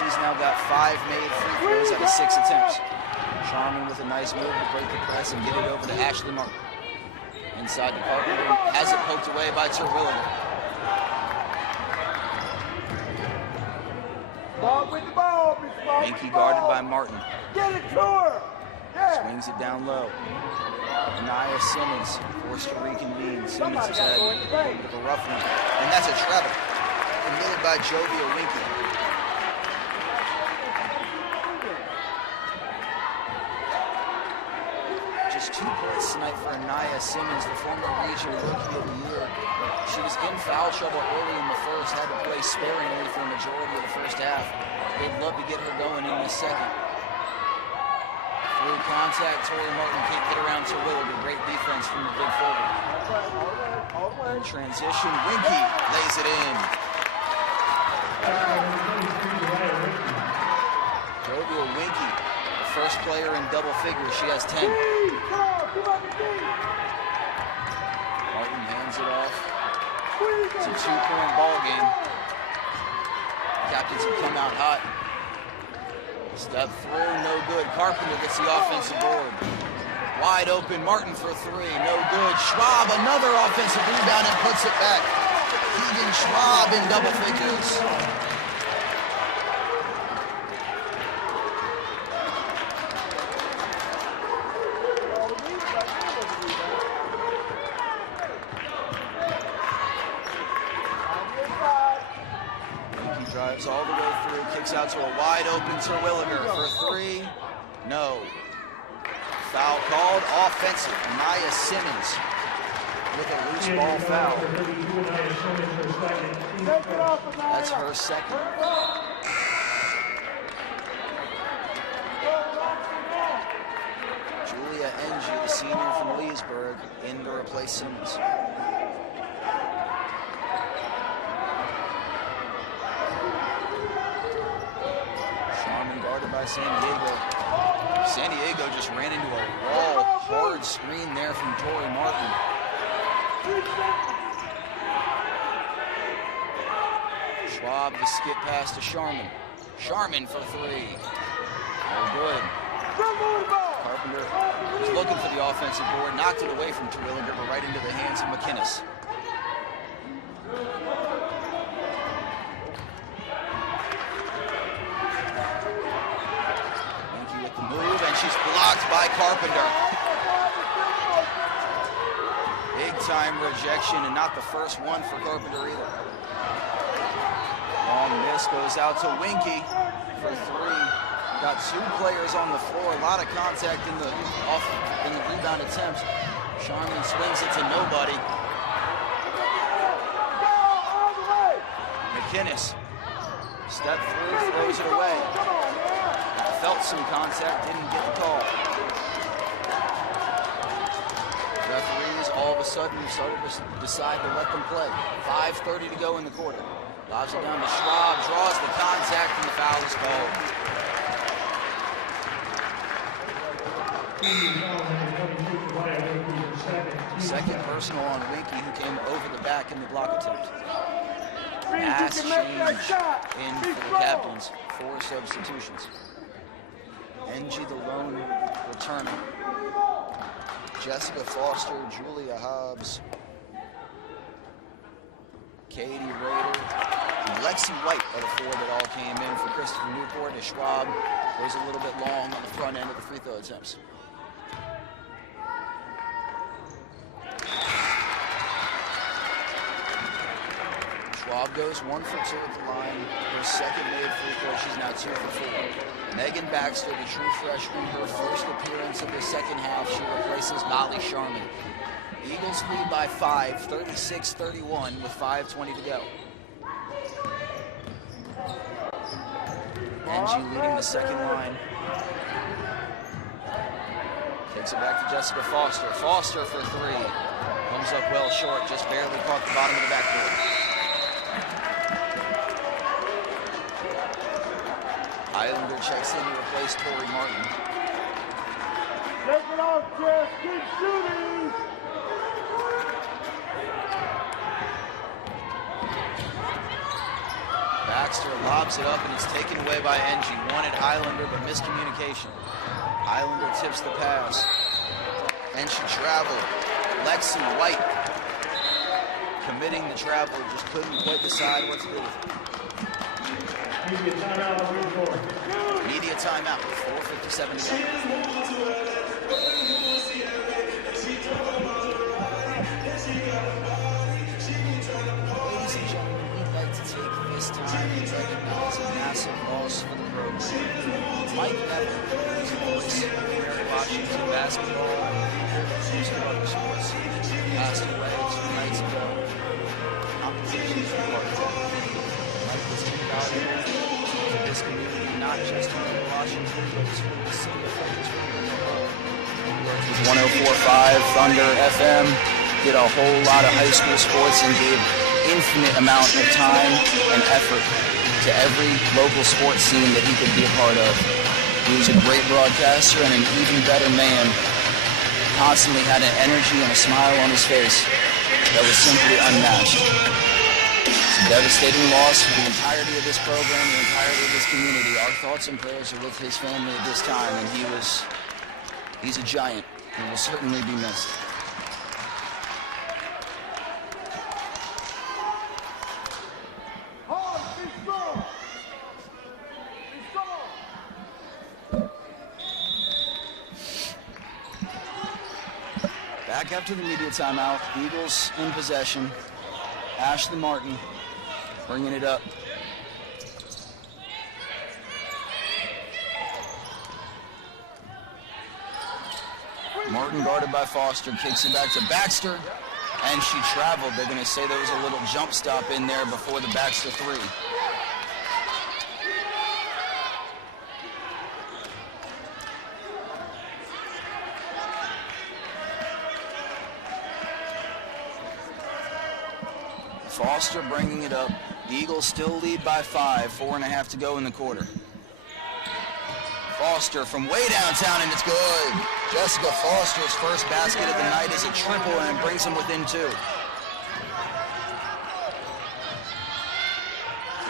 she's now got 5 made free throws out of 6 attempts. Sharman with a nice move to break the press and get it over to Ashley Martin. Inside the Carpenter, has it poked away by Terwilliger. With the ball, Winky guarded by Martin. Get it to her. Yeah. Swings it down low. Anaya Simmons forced to reconvene. Simmons has had a bit of a rough one. And that's a treble. Committed by Jovia Winky. Just 2 points tonight for Anaya Simmons, the former regional rookie of the year. She was in foul trouble early in the first, had to play sparingly for the majority of the first half. They'd love to get her going in the second. Through contact, Tori Martin can't get around Terwilliger. Great defense from the big forward. In transition, Winky lays it in. Jovia Winky, the first player in double figures. She has 10. Martin hands it off. It's a 2-point ball game. Captains have come out hot. Step through, no good. Carpenter gets the offensive board. Wide open, Martin for 3, no good. Schwab, another offensive rebound and puts it back. Keegan Schwab in double figures. Drives all the way through, kicks out to a wide open Terwilliger for 3. No. Foul called, offensive. Anaya Simmons with a loose ball foul. That's her second. Julia Engie, the senior from Leesburg, in to replace Simmons. Guarded by San Diego. San Diego just ran into a wall. Hard screen there from Tori Martin. Schwab, the skip pass to Sharman. Sharman for 3. No good. Carpenter was looking for the offensive board, knocked it away from Terwilliger, but right into the hands of McInnes. Move, and she's blocked by Carpenter. Big time rejection, and not the first one for Carpenter either. Long miss goes out to Winky for 3. Got 2 players on the floor, a lot of contact in the rebound attempts. Sharman swings it to nobody. McInnes, step through, throws it away. Felt some contact, didn't get the call. Referees all of a sudden started to decide to let them play. 5:30 to go in the quarter. Lobs it down to Schwab, draws the contact, and the foul is called. Second personal on Winky, who came over the back in the block attempt. Mass change in for the Captains. 4 substitutions. Engie, the lone returner. Jessica Foster, Julia Hobbs, Katie Rader, and Lexi White are the 4 that all came in for Christopher Newport. As Schwab goes a little bit long on the front end of the free throw attempts. Schwab goes 1 for 2 at the line. Her second made free throw. She's now 2 for 4. Megan Baxter, the true freshman, her first appearance of the second half. She replaces Molly Sharman. Eagles lead by 5, 36-31 with 5:20 to go. Engie leading the second line. Kicks it back to Jessica Foster. Foster for 3. Comes up well short, just barely caught the bottom of the backboard. Islander checks in to replace Tori Martin. Take it off, Jess. Keep shooting. Back Baxter lobs it up, and it's taken away by Ng. Wanted Islander, but miscommunication. Islander tips the pass. And she traveled. Lexi White committing the travel, just couldn't quite decide what to do with it. Media timeout with 4:57 to go. Ladies and gentlemen, we'd like to take this time to recognize a massive loss for the program. Mike Evans, who's a voice of Mary Washington basketball and most of other sports, passed away 2 nights ago. Complications from heart attack. Mike was invaluable to this community, not just for Mary Washington, but for the city of Fredericksburg. 104.5 Thunder FM did a whole lot of high school sports and gave infinite amount of time and effort to every local sports scene that he could be a part of. He was a great broadcaster and an even better man. Constantly had an energy and a smile on his face that was simply unmatched. It's a devastating loss for the entirety of this program, the entirety of this community. Our thoughts and prayers are with his family at this time, and he's a giant and will certainly be missed. Back after the media timeout, Eagles in possession. Ashley Martin bringing it up. Martin guarded by Foster, kicks it back to Baxter, and she traveled. They're going to say there was a little jump stop in there before the Baxter three. Foster bringing it up. The Eagles still lead by 5, 4.5 to go in the quarter. Foster from way downtown, and it's good. Jessica Foster's first basket of the night is a triple, and it brings them within 2.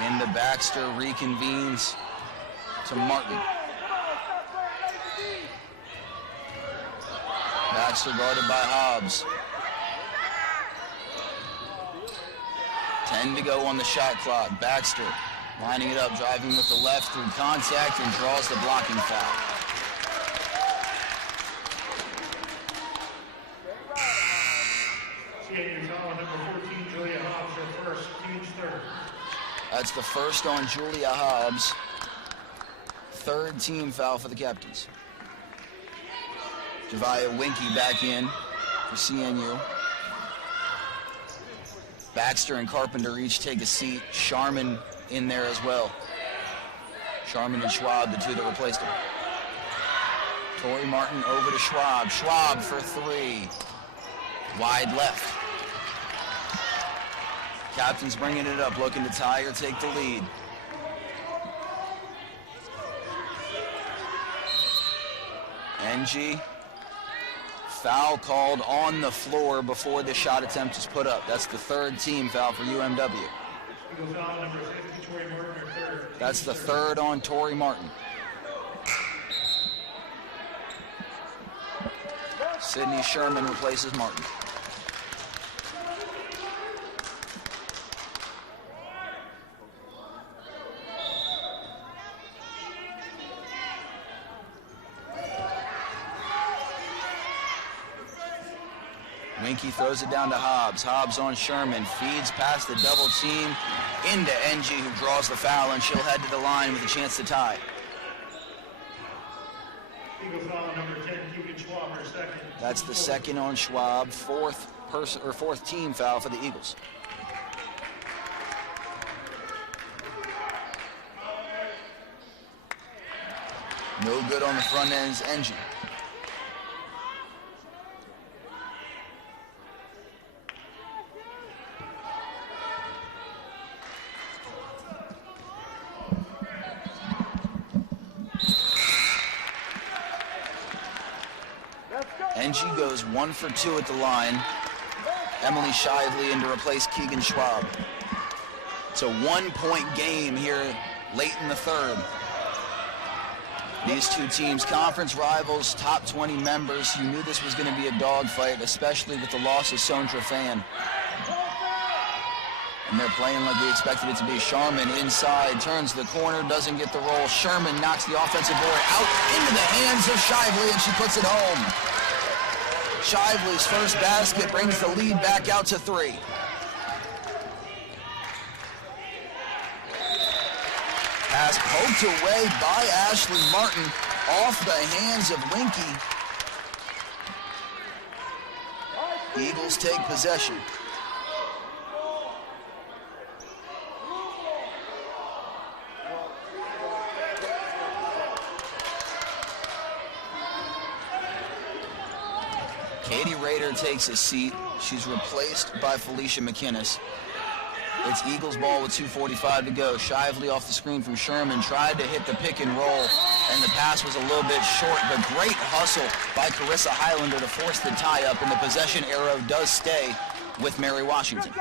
And the Baxter reconvenes to Martin. Baxter guarded by Hobbs. 10 to go on the shot clock. Baxter lining it up, driving with the left through contact, and draws the blocking foul. Senior foul, number 14, Julia Hobbs, her first, team's third. That's the first on Julia Hobbs. Third team foul for the captains. Javia Winky back in for CNU. Baxter and Carpenter each take a seat. Sharman in there as well. Sharman and Schwab, the two that replaced him. Tori Martin over to Schwab. Schwab for 3. Wide left. Captain's bringing it up, looking to tie or take the lead. NG. Foul called on the floor before the shot attempt is put up. That's the third team foul for UMW. That's the third on Tori Martin. Sydney Sherman replaces Martin. Winky throws it down to Hobbs. Hobbs on Sherman. Feeds past the double team into NG, who draws the foul, and she'll head to the line with a chance to tie. Eagle foul number 10, Keegan Schwab, her second. That's the second on Schwab. Fourth team foul for the Eagles. No good on the front end's NG. NG goes 1 for 2 at the line. Emily Shively in to replace Keegan Schwab. It's a 1-point game here late in the third. These two teams, conference rivals, top 20 members. You knew this was going to be a dogfight, especially with the loss of Sondra Fan. And they're playing like we expected it to be. Sharman inside, turns the corner, doesn't get the roll. Sherman knocks the offensive board out into the hands of Shively, and she puts it home. Shively's first basket brings the lead back out to 3. Pass poked away by Ashley Martin off the hands of Winky. Eagles take possession. Katie Rader takes a seat. She's replaced by Felicia McInnes. It's Eagles ball with 2:45 to go. Shively off the screen from Sherman, tried to hit the pick and roll, and the pass was a little bit short, but great hustle by Carissa Highlander to force the tie-up, and the possession arrow does stay with Mary Washington.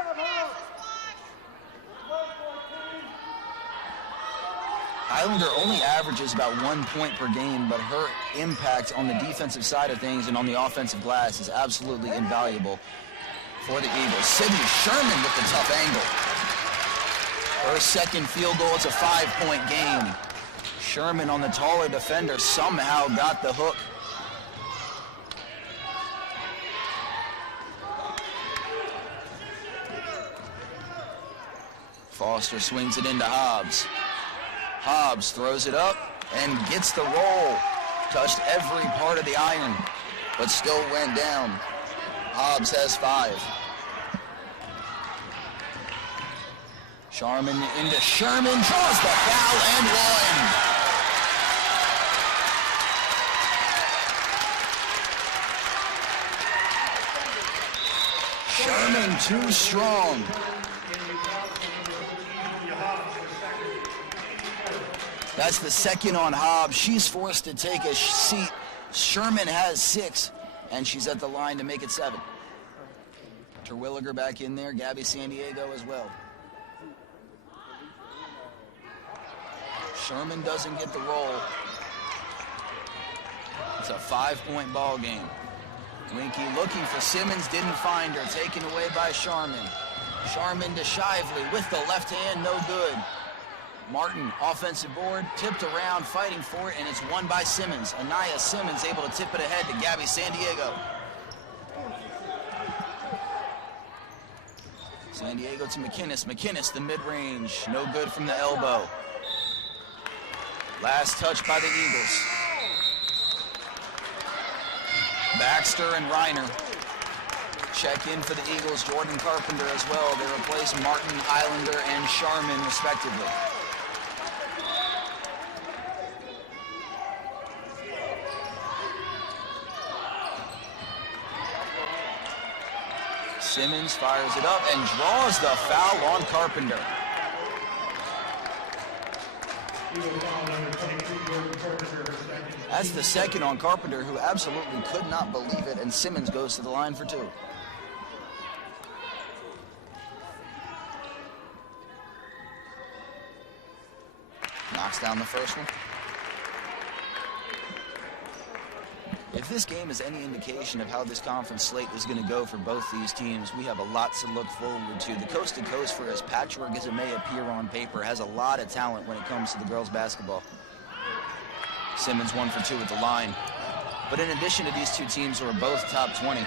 Highlander only averages about 1 point per game, but her impact on the defensive side of things and on the offensive glass is absolutely invaluable for the Eagles. Sydney Sherman with the tough angle. Her second field goal, it's a 5-point game. Sherman on the taller defender somehow got the hook. Foster swings it into Hobbs. Hobbs throws it up and gets the roll. Touched every part of the iron, but still went down. Hobbs has 5. Sharman into Sherman, draws the foul and 1. Sherman too strong. That's the second on Hobbs. She's forced to take a seat. Sherman has 6, and she's at the line to make it 7. Terwilliger back in there, Gabby San Diego as well. Sherman doesn't get the roll. It's a 5-point ball game. Winky looking for Simmons, didn't find her, taken away by Sharman. Sharman to Shively with the left hand, no good. Martin, offensive board, tipped around, fighting for it, and it's won by Simmons. Anaya Simmons able to tip it ahead to Gabby San Diego. San Diego to McInnes. McInnes, the mid-range, no good from the elbow. Last touch by the Eagles. Baxter and Reiner check in for the Eagles. Jordan Carpenter as well. They replace Martin, Highlander, and Sharman, respectively. Simmons fires it up and draws the foul on Carpenter. That's the second on Carpenter, who absolutely could not believe it, and Simmons goes to the line for 2. Knocks down the first one. If this game is any indication of how this conference slate is going to go for both these teams, we have a lot to look forward to. The coast-to-coast, for as patchwork as it may appear on paper, has a lot of talent when it comes to the girls' basketball. Simmons 1 for 2 at the line. But in addition to these two teams who are both top 20,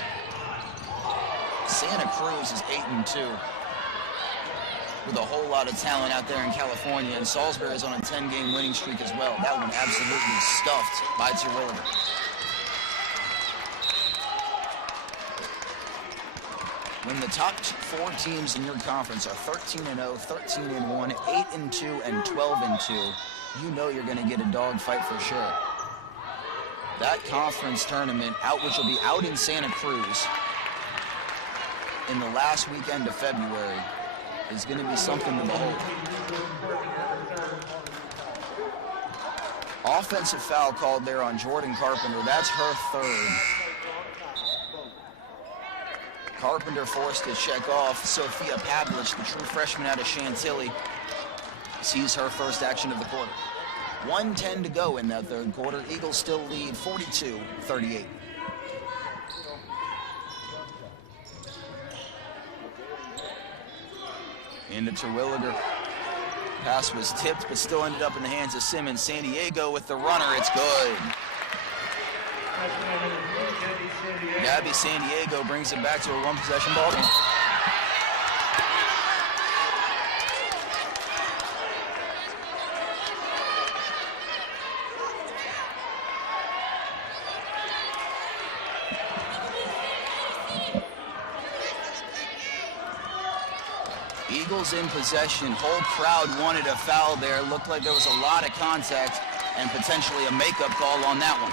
Santa Cruz is 8-2 with a whole lot of talent out there in California, and Salisbury is on a 10-game winning streak as well. That one absolutely stuffed by Terwilliger. When the top 4 teams in your conference are 13-0, 13-1, 8-2, and 12-2, you know you're going to get a dogfight for sure. That conference tournament, which will be out in Santa Cruz in the last weekend of February, is going to be something to behold. Offensive foul called there on Jordan Carpenter. That's her 3rd. Carpenter forced to check off. Sophia Pavlich, the true freshman out of Chantilly, sees her first action of the quarter. 1:10 to go in that third quarter. Eagles still lead 42-38. Into Terwilliger. Pass was tipped, but still ended up in the hands of Simmons. San Diego with the runner. It's good. Gabby San Diego brings it back to a one-possession ball game. Eagles in possession. Whole crowd wanted a foul there. Looked like there was a lot of contact and potentially a makeup call on that one.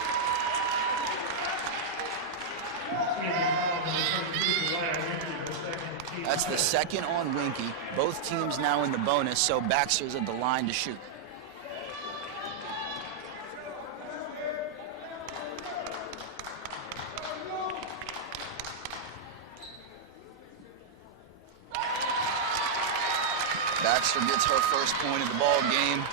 That's the second on Winky. Both teams now in the bonus, so Baxter's at the line to shoot. Baxter gets her first point of the ball game.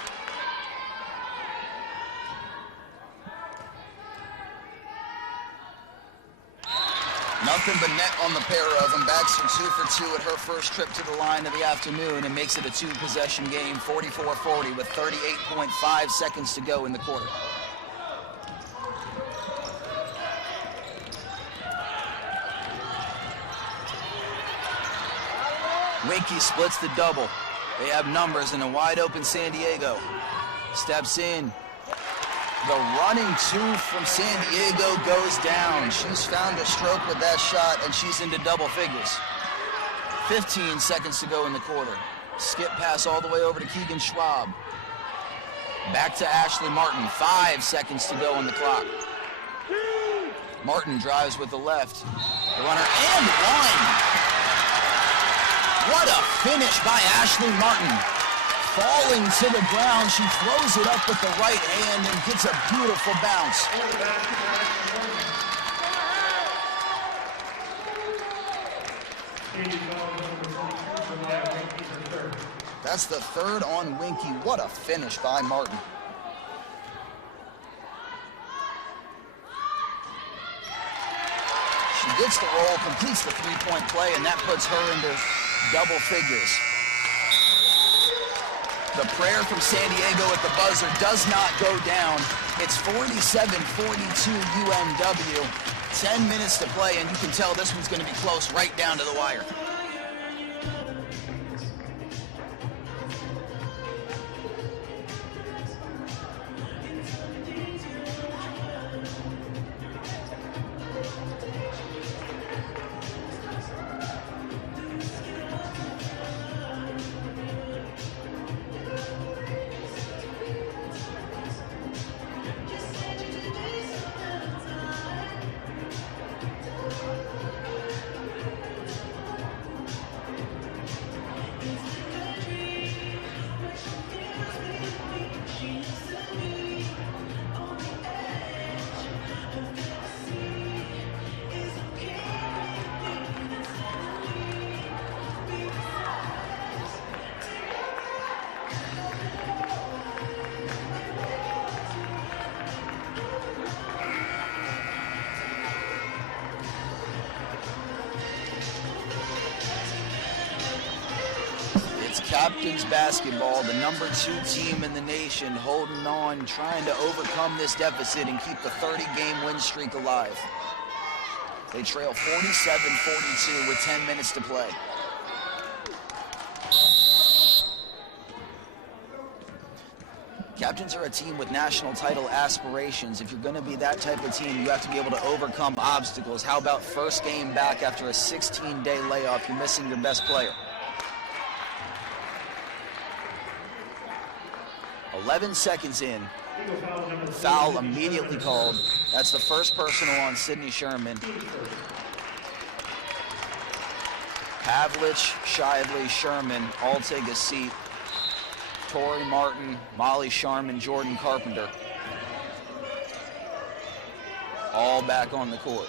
Nothing but net on the pair of them. Baxter 2 for 2 at her first trip to the line of the afternoon and makes it a two-possession game, 44-40 with 38.5 seconds to go in the quarter. Winky splits the double. They have numbers in a wide-open San Diego. Steps in. The running two from San Diego goes down. She's found a stroke with that shot, and she's into double figures. 15 seconds to go in the quarter. Skip pass all the way over to Keegan Schwab. Back to Ashley Martin. 5 seconds to go on the clock. Martin drives with the left. The runner and one. What a finish by Ashley Martin. Falling to the ground, she throws it up with the right hand and gets a beautiful bounce. That's the third on Winky. What a finish by Martin. She gets the roll, completes the three-point play, and that puts her into double figures. The prayer from San Diego at the buzzer does not go down. It's 47-42 UNW. 10 minutes to play, and you can tell this one's going to be close right down to the wire. Captains basketball, the number 2 team in the nation, holding on, trying to overcome this deficit and keep the 30-game win streak alive. They trail 47-42 with 10 minutes to play. Captains are a team with national title aspirations. If you're going to be that type of team, you have to be able to overcome obstacles. How about first game back after a 16-day layoff? You're missing your best player. 11 seconds in, foul immediately called. That's the first personal on Sydney Sherman. Pavlich, Shively, Sherman all take a seat. Tori Martin, Molly Sharman, Jordan Carpenter all back on the court.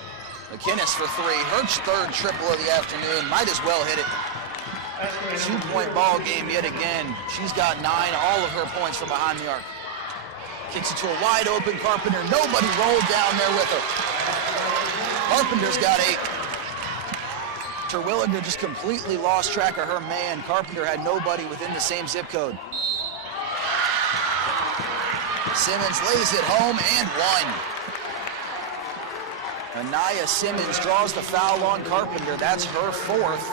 McInnes for three. Her third triple of the afternoon. Might as well hit it. 2-point ball game yet again. She's got 9, all of her points from behind the arc. Kicks it to a wide open Carpenter. Nobody rolled down there with her. Carpenter's got 8. Terwilliger just completely lost track of her man. Carpenter had nobody within the same zip code. Simmons lays it home and 1. Anaya Simmons draws the foul on Carpenter. That's her 4th.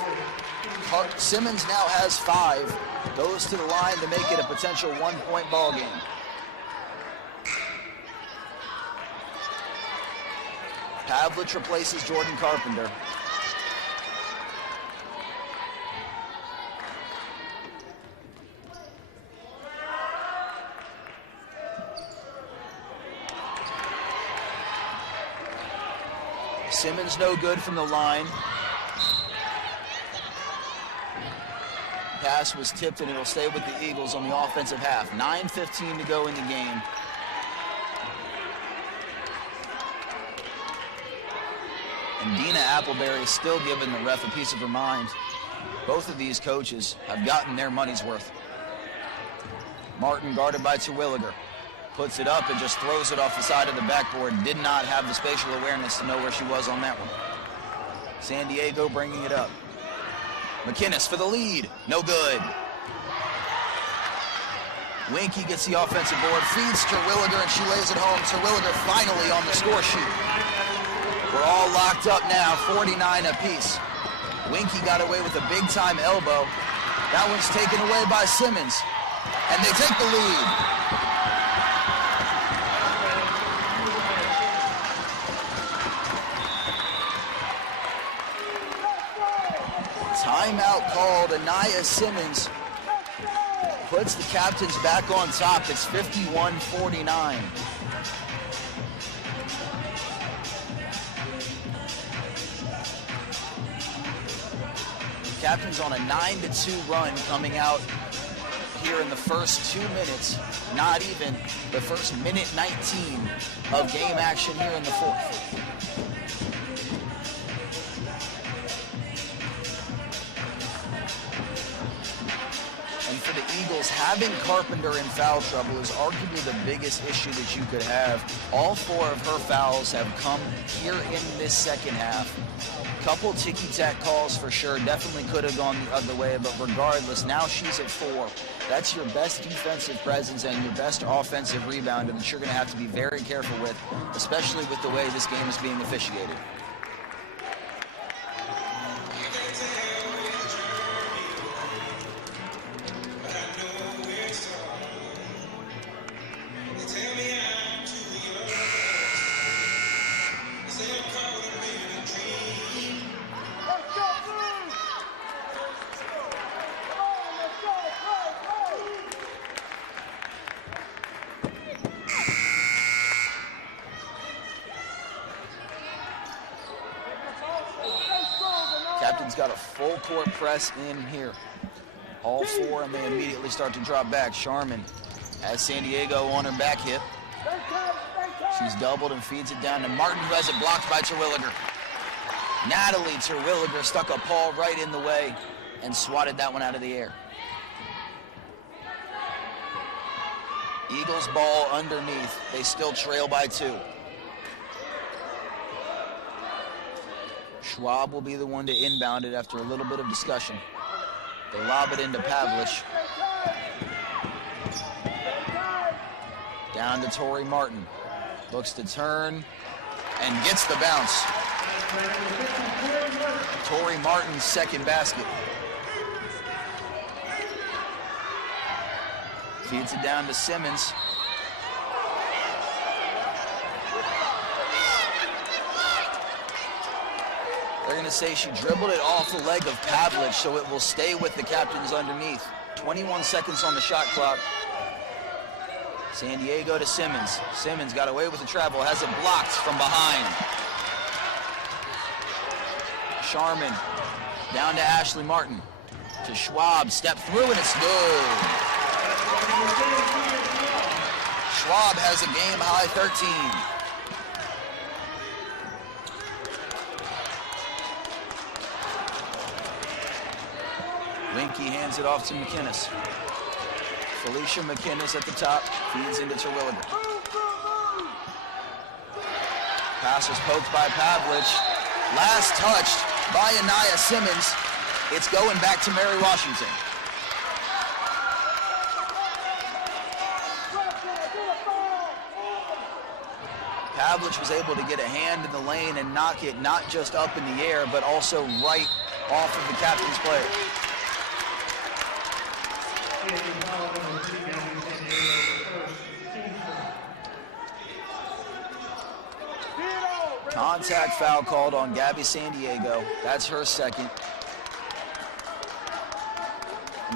Simmons now has 5. Goes to the line to make it a potential 1-point ball game. Pavlich replaces Jordan Carpenter. Simmons no good from the line. Pass was tipped and it'll stay with the Eagles on the offensive half. 9:15 to go in the game. And Dina Appleberry still giving the ref a piece of her mind. Both of these coaches have gotten their money's worth. Martin guarded by Terwilliger. Puts it up and just throws it off the side of the backboard. Did not have the spatial awareness to know where she was on that one. San Diego bringing it up. McInnes for the lead. No good. Winky gets the offensive board, feeds Terwilliger, and she lays it home. Terwilliger finally on the score sheet. We're all locked up now, 49 apiece. Winky got away with a big-time elbow. That one's taken away by Simmons. And they take the lead. Timeout called. Anaya Simmons puts the Captains back on top. It's 51-49. Captains on a 9-2 run coming out here in the first 2 minutes, not even the first minute 19 of game action here in the 4th. And for the Eagles, having Carpenter in foul trouble is arguably the biggest issue that you could have. All 4 of her fouls have come here in this second half. Couple ticky-tack calls for sure. Definitely could have gone the other way, but regardless, now she's at 4. That's your best defensive presence and your best offensive rebounder that you're going to have to be very careful with, especially with the way this game is being officiated. Captain's got a full court press in here. All 4, and they immediately start to drop back. Sharman has San Diego on her back hip. She's doubled and feeds it down to Martin, who has it blocked by Terwilliger. Natalie Terwilliger stuck a paw right in the way and swatted that one out of the air. Eagles ball underneath. They still trail by 2. Schwab will be the one to inbound it after a little bit of discussion. They lob it into Pavlich. Down to Tori Martin. Looks to turn and gets the bounce. Tori Martin's second basket. Feeds it down to Simmons. They're going to say she dribbled it off the leg of Pavlich, so it will stay with the Captains underneath. 21 seconds on the shot clock. San Diego to Simmons. Simmons got away with the travel, has it blocked from behind. Sharman down to Ashley Martin. To Schwab, step through, and it's good. Schwab has a game-high 13. Winky hands it off to McInnes. Felicia McInnes at the top, feeds into Terwilliger. Pass was poked by Pavlich. Last touched by Anaya Simmons. It's going back to Mary Washington. Pavlich was able to get a hand in the lane and knock it not just up in the air, but also right off of the captain's player. Contact foul called on Gabby San Diego. That's her second.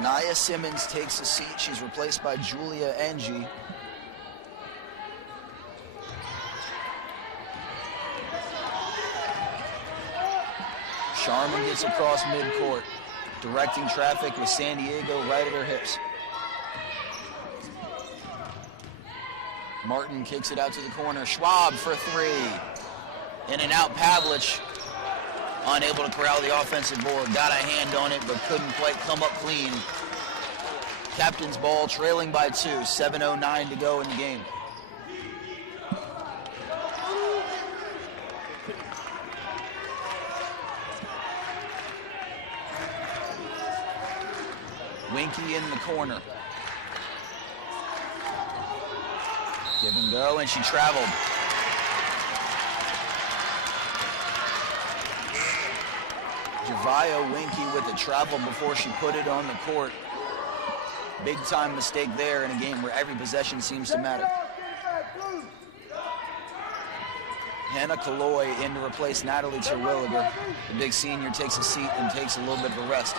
Naya Simmons takes a seat. She's replaced by Julia Engie. Sharman gets across midcourt, directing traffic with San Diego right at her hips. Martin kicks it out to the corner. Schwab for three. In and out, Pavlich, unable to corral the offensive board. Got a hand on it, but couldn't quite come up clean. Captain's ball, trailing by 2. 7:09 to go in the game. Winky in the corner. Give and go, and she traveled. Javia Winky with a travel before she put it on the court. Big time mistake there in a game where every possession seems to matter. Hannah Kaloy in to replace Natalie Terwilliger. The big senior takes a seat and takes a little bit of a rest.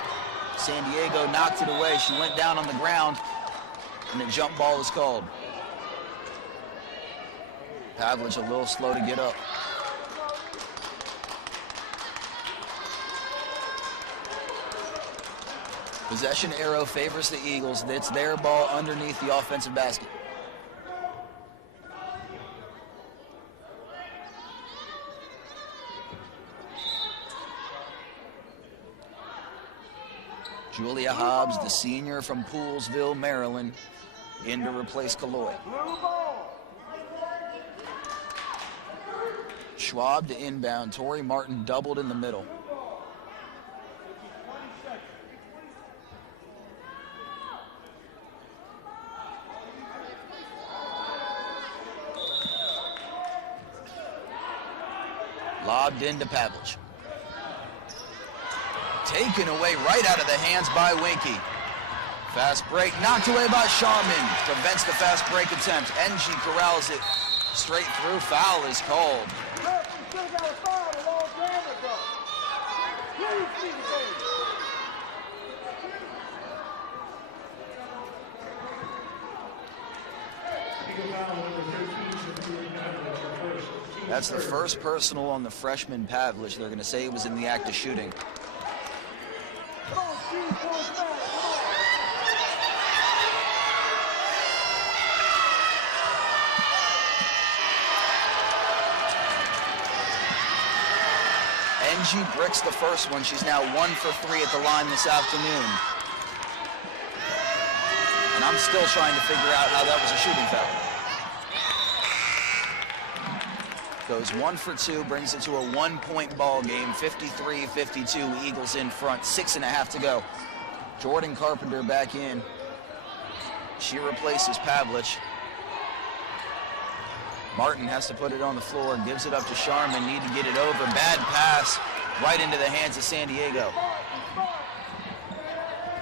San Diego knocked it away. She went down on the ground, and a jump ball is called. Pavlich a little slow to get up. Possession arrow favors the Eagles. It's their ball underneath the offensive basket. Julia Hobbs, the senior from Poolesville, Maryland, in to replace Kaloy. Schwab to inbound. Tori Martin doubled in the middle. Lobbed into Pavlich. Taken away right out of the hands by Winky. Fast break knocked away by Sharman. Prevents the fast break attempt. Engie corrals it straight through. Foul is called. That's the first personal on the freshman Pavlich. They're going to say he was in the act of shooting. Engie bricks the first one. She's now 1 for 3 at the line this afternoon. And I'm still trying to figure out how that was a shooting foul. Goes 1 for 2, brings it to a 1-point ball game. 53-52, Eagles in front. 6.5 to go. Jordan Carpenter back in. She replaces Pavlich. Martin has to put it on the floor, gives it up to Sharman, need to get it over. Bad pass right into the hands of San Diego.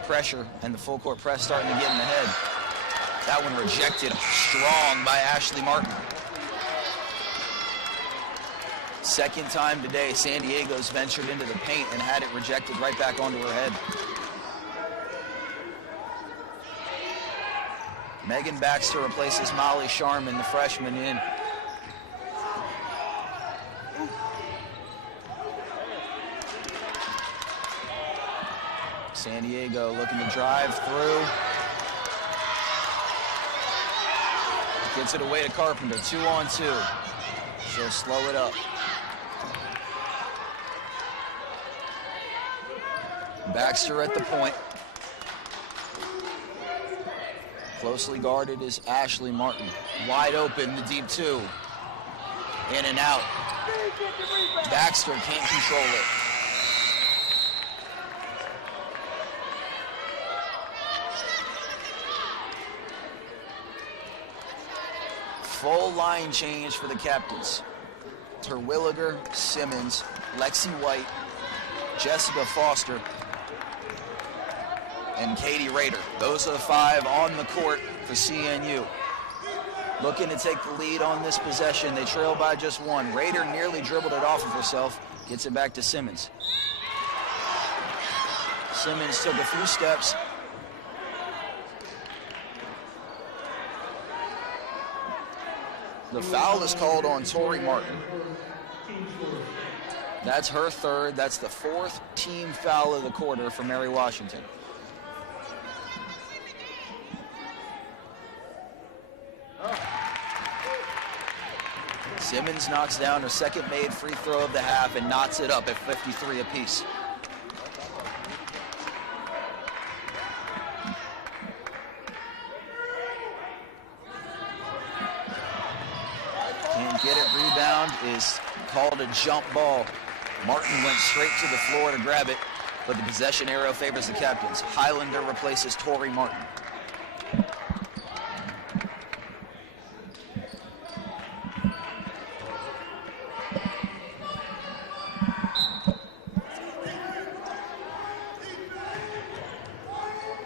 Pressure and the full court press starting to get in the head. That one rejected strong by Ashley Martin. Second time today, San Diego's ventured into the paint and had it rejected right back onto her head. Megan Baxter replaces Molly Sharman, the freshman, in. San Diego looking to drive through. Gets it away to Carpenter, 2-on-2. She'll slow it up. Baxter at the point. Closely guarded is Ashley Martin. Wide open, the deep two. In and out. Baxter can't control it. Full line change for the captains. Terwilliger, Simmons, Lexi White, Jessica Foster, and Katie Rader. Those are the 5 on the court for CNU. Looking to take the lead on this possession. They trail by just 1. Rader nearly dribbled it off of herself. Gets it back to Simmons. Simmons took a few steps. The foul is called on Tori Martin. That's her 3rd. That's the 4th team foul of the quarter for Mary Washington. Simmons knocks down her 2nd made free throw of the half and knots it up at 53 apiece. Can't get it. Rebound is called a jump ball. Martin went straight to the floor to grab it, but the possession arrow favors the captains. Highlander replaces Tori Martin.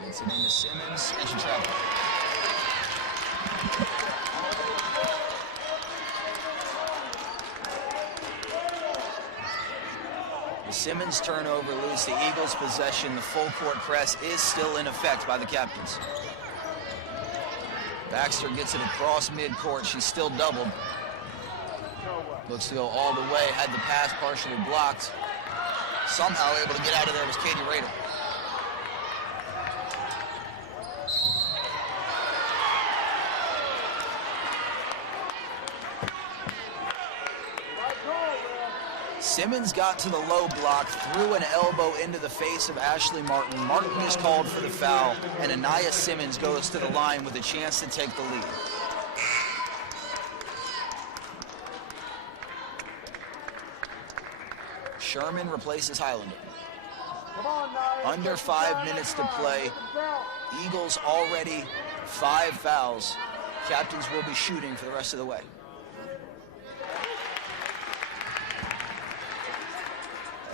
Gets it into Simmons, and she travels. Simmons turnover leads the Eagles possession. The full court press is still in effect by the captains. Baxter gets it across midcourt. She's still doubled. Looks to go all the way. Had the pass partially blocked. Somehow able to get out of there was Katie Rader. Simmons got to the low block, threw an elbow into the face of Ashley Martin. Martin is called for the foul, and Anaya Simmons goes to the line with a chance to take the lead. Sherman replaces Highlander. Under 5 minutes to play. Eagles already 5 fouls. Captains will be shooting for the rest of the way.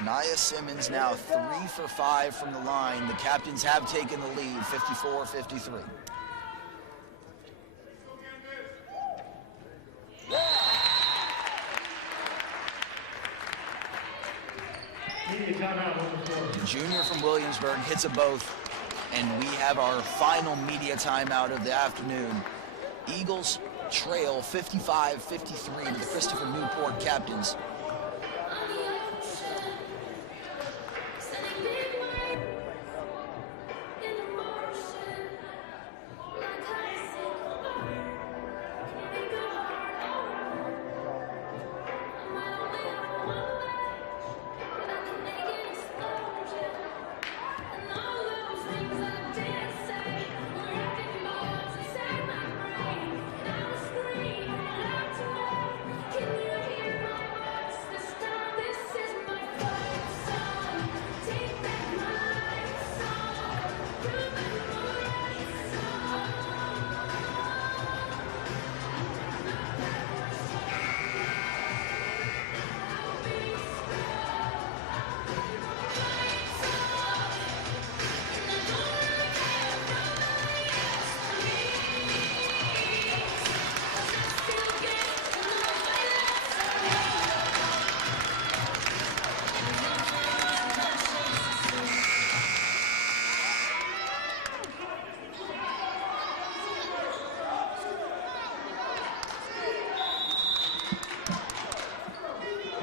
Anaya Simmons now 3 for 5 from the line. The captains have taken the lead, 54-53. The junior from Williamsburg hits a both, and we have our final media timeout of the afternoon. Eagles trail 55-53 to the Christopher Newport captains.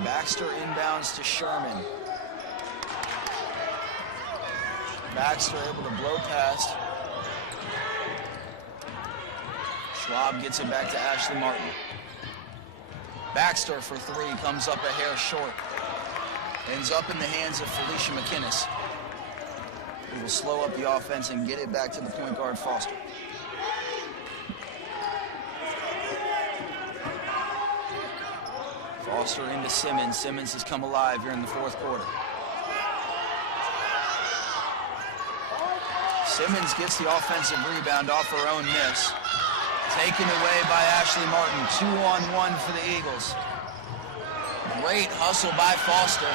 Baxter inbounds to Sherman. Baxter able to blow past. Schwab gets it back to Ashley Martin. Baxter for 3, comes up a hair short. Ends up in the hands of Felicia McInnes, who will slow up the offense and get it back to the point guard Foster. Foster into Simmons. Simmons has come alive here in the fourth quarter. Simmons gets the offensive rebound off her own miss. Taken away by Ashley Martin. 2-on-1 for the Eagles. Great hustle by Foster.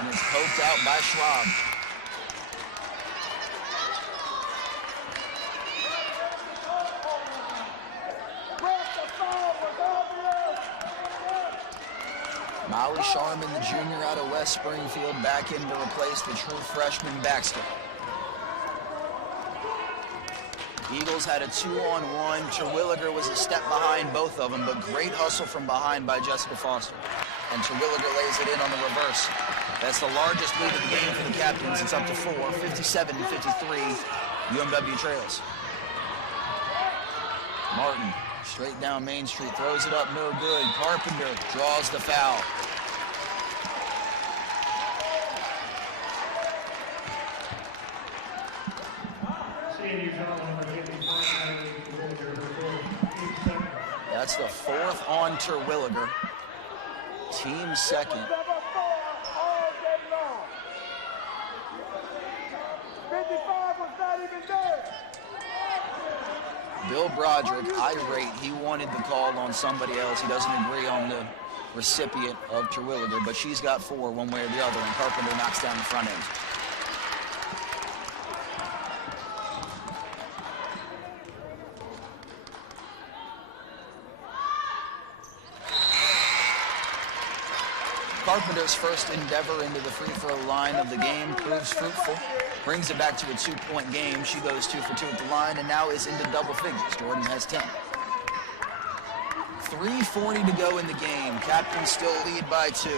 And it's poked out by Schwab. Molly Sharman, the junior out of West Springfield, back in to replace the true freshman Baxter. Eagles had a 2-on-1. Terwilliger was a step behind both of them, but great hustle from behind by Jessica Foster. And Terwilliger lays it in on the reverse. That's the largest lead of the game for the Captains. It's up to 4, 57-53. UMW trails. Martin, straight down Main Street, throws it up, no good. Carpenter draws the foul. That's the 4th on Terwilliger. Team second. 55 was not even there. Bill Broderick, irate, he wanted the call on somebody else. He doesn't agree on the recipient of Terwilliger, but she's got 4 one way or the other, and Carpenter knocks down the front end. Carpenter's first endeavor into the free throw line of the game proves fruitful. Brings it back to a 2-point game. She goes 2 for 2 at the line and now is into double figures. Jordan has 10. 3:40 to go in the game. Captains still lead by 2.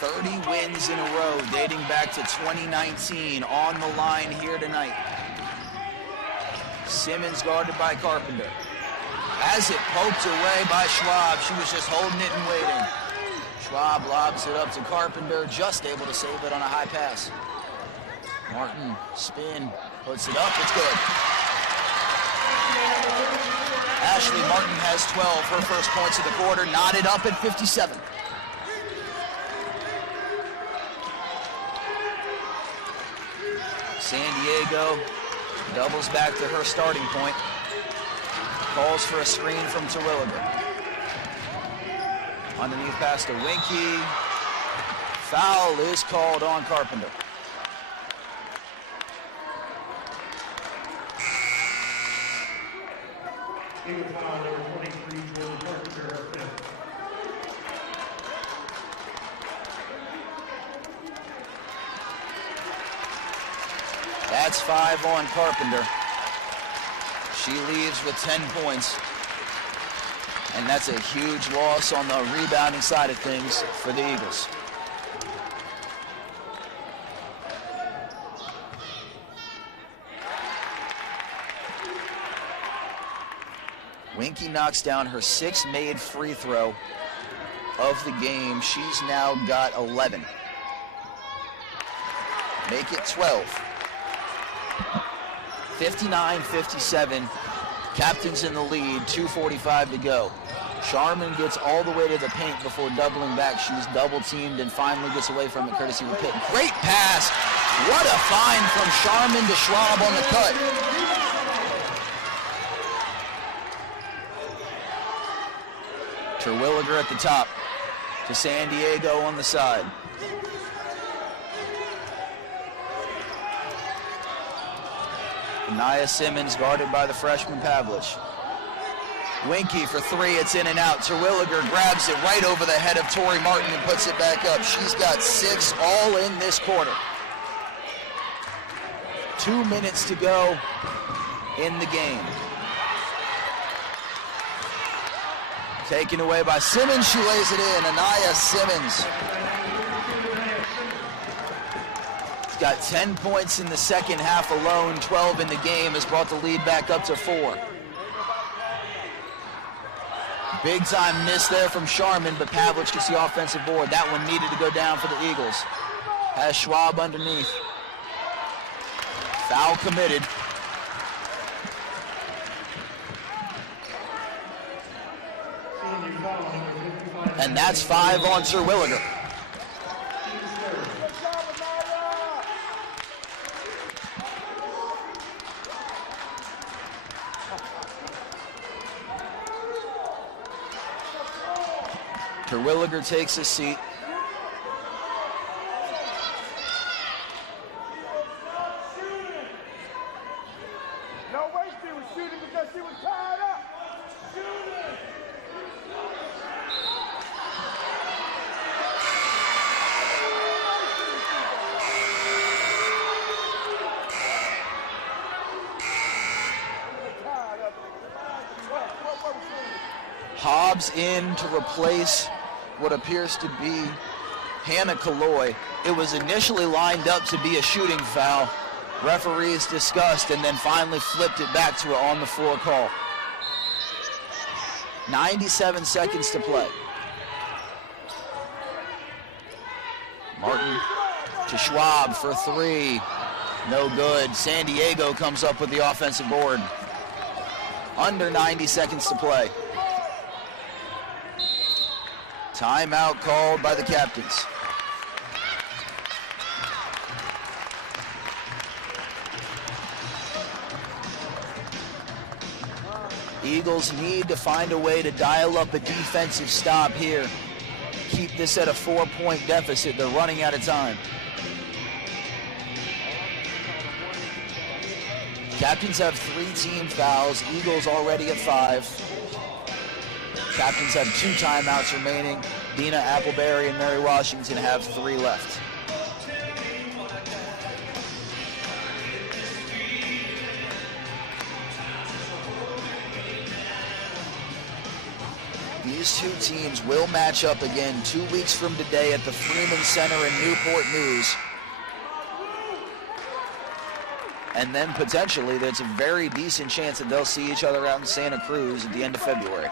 30 wins in a row dating back to 2019 on the line here tonight. Simmons guarded by Carpenter. Has it poked away by Schwab. She was just holding it and waiting. Schwab lobs it up to Carpenter, just able to save it on a high pass. Martin, spin, puts it up, it's good. Ashley Martin has 12, her first points of the quarter, knotted up at 57. San Diego doubles back to her starting point. Calls for a screen from Terwilliger. Underneath pass to Winky. Foul is called on Carpenter. Eagle foul number 23, Jordan Carpenter, her 5th. That's 5 on Carpenter. She leaves with 10 points. And that's a huge loss on the rebounding side of things for the Eagles. Winky knocks down her 6th made free throw of the game. She's now got 11. Make it 12. 59-57. Captains in the lead, 2:45 to go. Sharman gets all the way to the paint before doubling back. She's double teamed and finally gets away from it courtesy of Pitt. Great pass. What a find from Sharman to Schwab on the cut. Terwilliger at the top to San Diego on the side. Nia Simmons guarded by the freshman Pavlich. Winky for 3, it's in and out. Terwilliger grabs it right over the head of Tori Martin and puts it back up. She's got 6 all in this quarter. 2 minutes to go in the game. Taken away by Simmons, she lays it in. Anaya Simmons. Got 10 points in the second half alone, 12 in the game, has brought the lead back up to 4. Big time miss there from Sharman, but Pavlich gets the offensive board. That one needed to go down for the Eagles. Has Schwab underneath. Foul committed. foul, number 55. And that's 5 on Terwilliger. Good job, Anaya. Terwilliger takes a seat. No way she was shooting because she was tied up. Shooting. Tied up. What was she? Hobbs in to replace what appears to be Hannah Kaloy. It was initially lined up to be a shooting foul. Referees discussed and then finally flipped it back to an on-the-floor call. 97 seconds to play. Martin to Schwab for 3. No good. San Diego comes up with the offensive board. Under 90 seconds to play. Timeout called by the captains. Eagles need to find a way to dial up a defensive stop here. Keep this at a 4-point deficit. They're running out of time. Captains have 3 team fouls. Eagles already at 5. Captains have 2 timeouts remaining. Dina Appleberry and Mary Washington have 3 left. These 2 teams will match up again 2 weeks from today at the Freeman Center in Newport News. And then potentially there's a very decent chance that they'll see each other out in Santa Cruz at the end of February.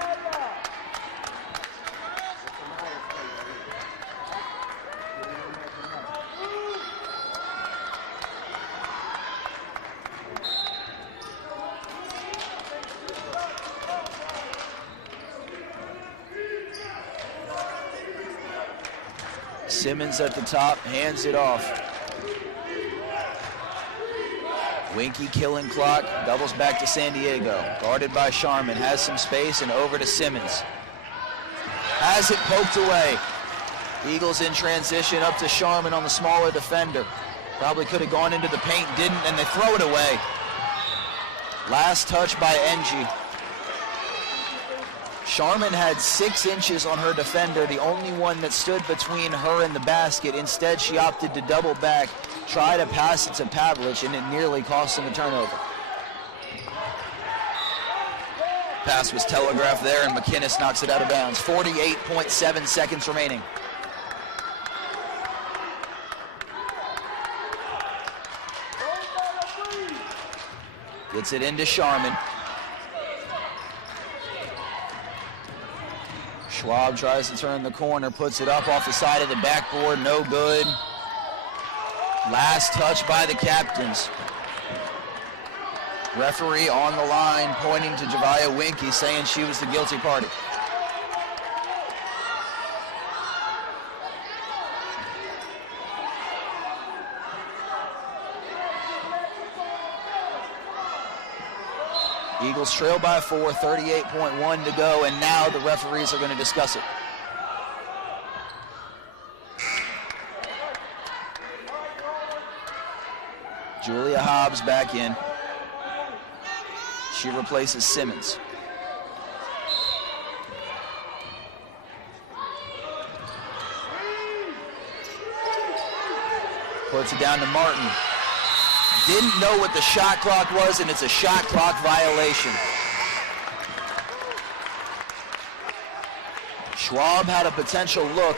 Simmons at the top, hands it off. Winky killing clock, doubles back to San Diego. Guarded by Sharman, has some space and over to Simmons. Has it poked away. Eagles in transition up to Sharman on the smaller defender. Probably could have gone into the paint, didn't, and they throw it away. Last touch by Engie. Sharman had 6 inches on her defender, the only one that stood between her and the basket. Instead, she opted to double back, try to pass it to Pavlich, and it nearly cost him a turnover. Pass was telegraphed there, and McInnes knocks it out of bounds. 48.7 seconds remaining. Gets it into Sharman. Schwab tries to turn the corner, puts it up off the side of the backboard, no good. Last touch by the captains. Referee on the line pointing to Javia Winky, saying she was the guilty party. Eagles trail by 4, 38.1 to go, and now the referees are going to discuss it. Julia Hobbs back in. She replaces Simmons. Puts it down to Martin. Didn't know what the shot clock was, and it's a shot clock violation. Schwab had a potential look,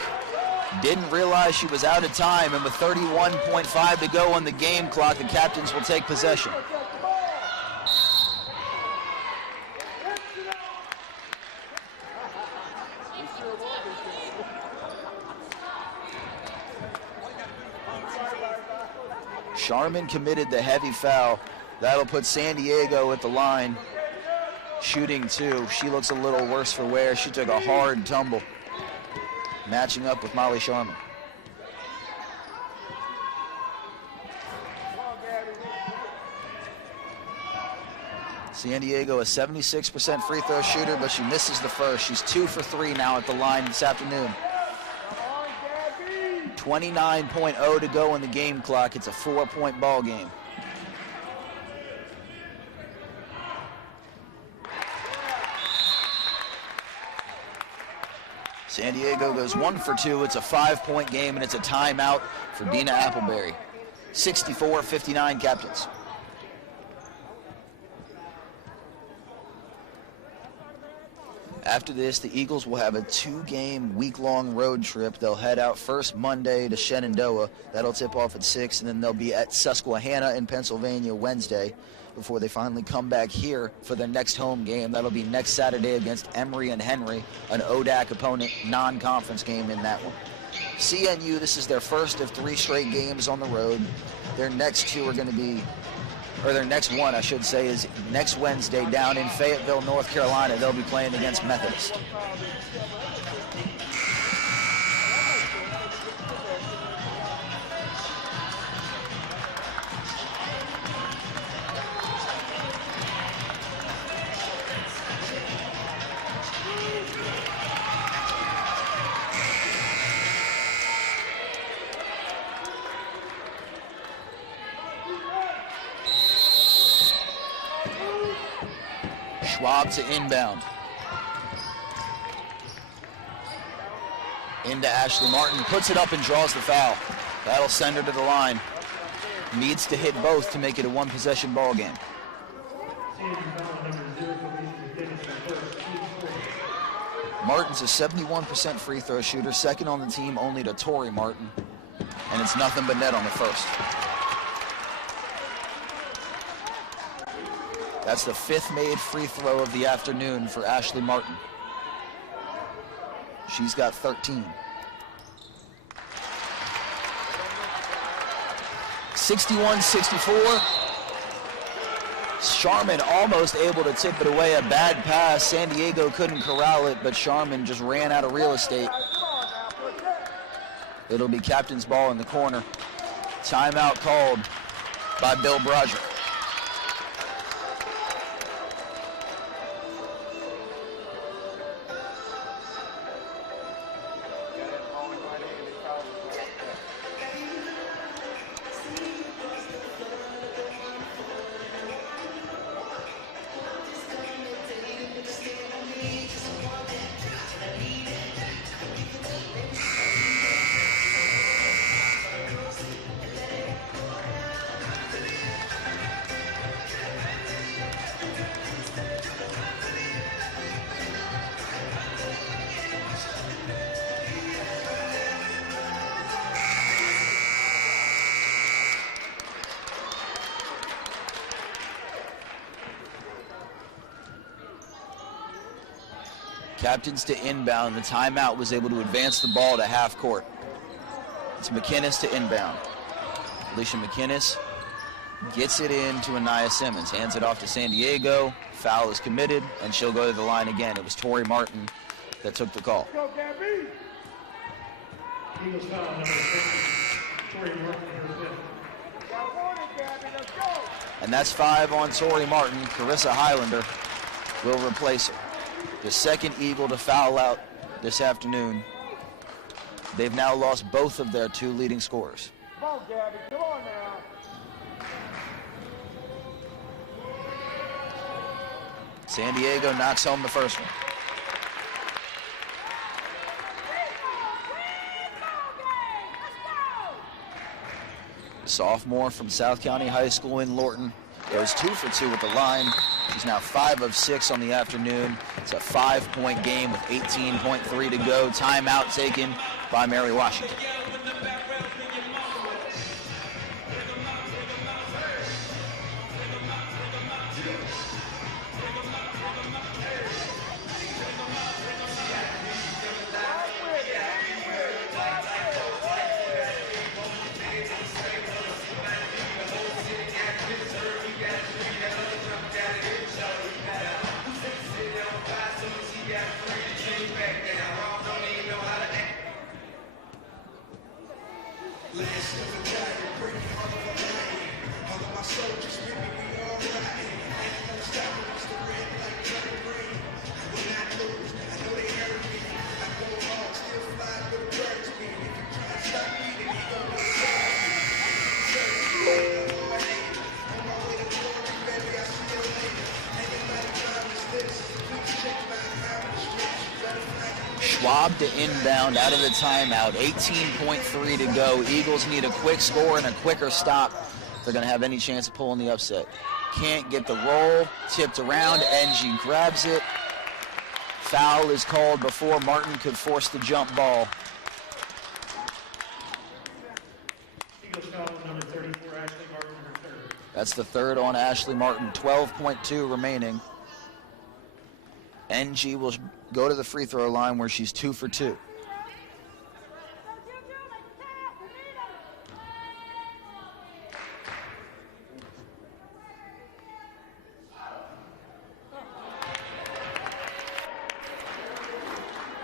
didn't realize she was out of time, and with 31.5 to go on the game clock, the captains will take possession. Sharman committed the heavy foul. That'll put San Diego at the line shooting too. She looks a little worse for wear. She took a hard tumble, matching up with Molly Sharman. San Diego, a 76% free throw shooter, but she misses the first. She's 2 for 3 now at the line this afternoon. 29.0 to go in the game clock. It's a 4-point ball game. San Diego goes 1 for 2. It's a 5-point game, and it's a timeout for Dina Appleberry. 64-59 Captains. After this, the Eagles will have a 2-game, week-long road trip. They'll head out first Monday to Shenandoah. That'll tip off at 6, and then they'll be at Susquehanna in Pennsylvania Wednesday before they finally come back here for their next home game. That'll be next Saturday against Emory and Henry, an ODAC opponent, non-conference game in that one. CNU, this is their first of 3 straight games on the road. Their next two are going to be, or their next one, I should say, is next Wednesday down in Fayetteville, North Carolina. They'll be playing against Methodist. Schwab to inbound. Into Ashley Martin, puts it up and draws the foul. That'll send her to the line. Needs to hit both to make it a 1-possession ball game. Martin's a 71% free throw shooter, second on the team only to Tori Martin, and it's nothing but net on the first. That's the 5th made free throw of the afternoon for Ashley Martin. She's got 13. 61-64. Sharman almost able to tip it away. A bad pass. San Diego couldn't corral it, but Sharman just ran out of real estate. It'll be captain's ball in the corner. Timeout called by Bill Broderick. Captains to inbound. The timeout was able to advance the ball to half court. It's McInnes to inbound. Alicia McInnes gets it in to Anaya Simmons. Hands it off to San Diego. Foul is committed, and she'll go to the line again. It was Tori Martin that took the call. Go, Gabby. Eagles foul number 50. Tori Martin, her 5th. Got one, Gabby. Let's go. And that's 5 on Tori Martin. Carissa Highlander will replace her. The second Eagle to foul out this afternoon. They've now lost both of their 2 leading scorers. Come on, Gabby. Come on now. San Diego knocks home the first one. Sophomore from South County High School in Lorton goes 2 for 2 at the line. She's now 5 of 6 on the afternoon. It's a 5-point game with 18.3 to go. Timeout taken by Mary Washington. Schwab to inbound out of the timeout. 18.3 to go. Eagles need a quick score and a quicker stop if they're going to have any chance of pulling the upset. Can't get the roll. Tipped around. NG grabs it. Foul is called before Martin could force the jump ball. Eagles foul number 34, Ashley Martin, her third. That's the third on Ashley Martin. 12.2 remaining. NG will go to the free throw line where she's 2 for 2.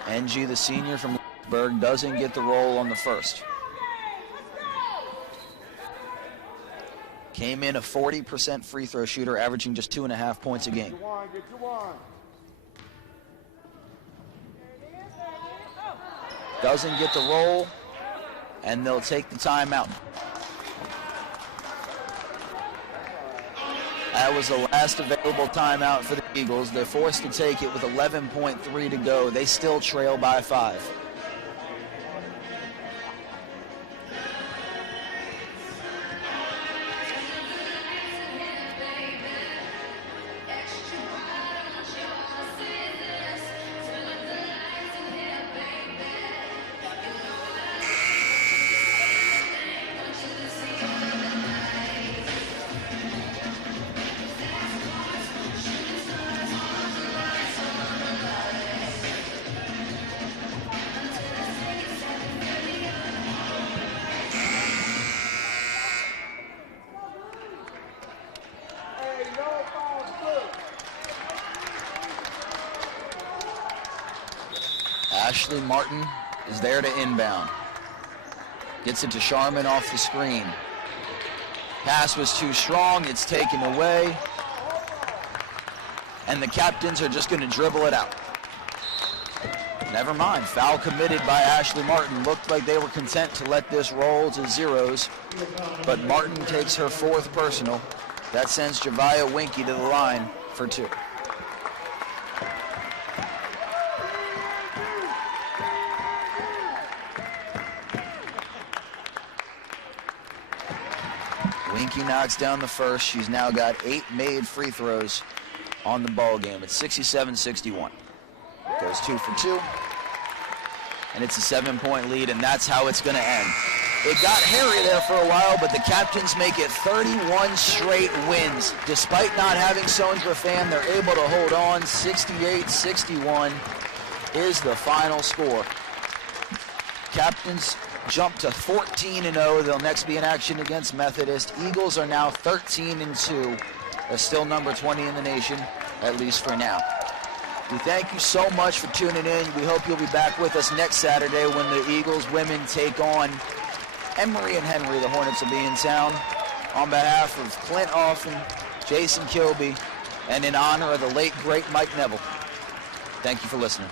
NG, the senior from Leesburg, doesn't get the roll on the first. Came in a 40% free throw shooter, averaging just 2.5 points a game. Get you one. Doesn't get the roll, and they'll take the timeout. That was the last available timeout for the Eagles. They're forced to take it with 11.3 to go. They still trail by 5. Ashley Martin is there to inbound. Gets it to Sharman off the screen. Pass was too strong. It's taken away. And the Captains are just going to dribble it out. Never mind. Foul committed by Ashley Martin. Looked like they were content to let this roll to zeros. But Martin takes her 4th personal. That sends Javia Winky to the line for 2. Winky knocks down the first. She's now got 8 made free throws on the ball game. It's 67-61. Goes 2 for 2. And it's a 7-point lead, and that's how it's going to end. It got hairy there for a while, but the Captains make it 31 straight wins. Despite not having Sondra Fan, they're able to hold on. 68-61 is the final score. Captains jump to 14-0. They'll next be in action against Methodist. Eagles are now 13-2. They're still number 20 in the nation, at least for now. We thank you so much for tuning in. We hope you'll be back with us next Saturday when the Eagles women take on Emory and Henry. The Hornets will be in town. On behalf of Clint Offen, Jason Kilby, and in honor of the late, great Mike Neville, thank you for listening.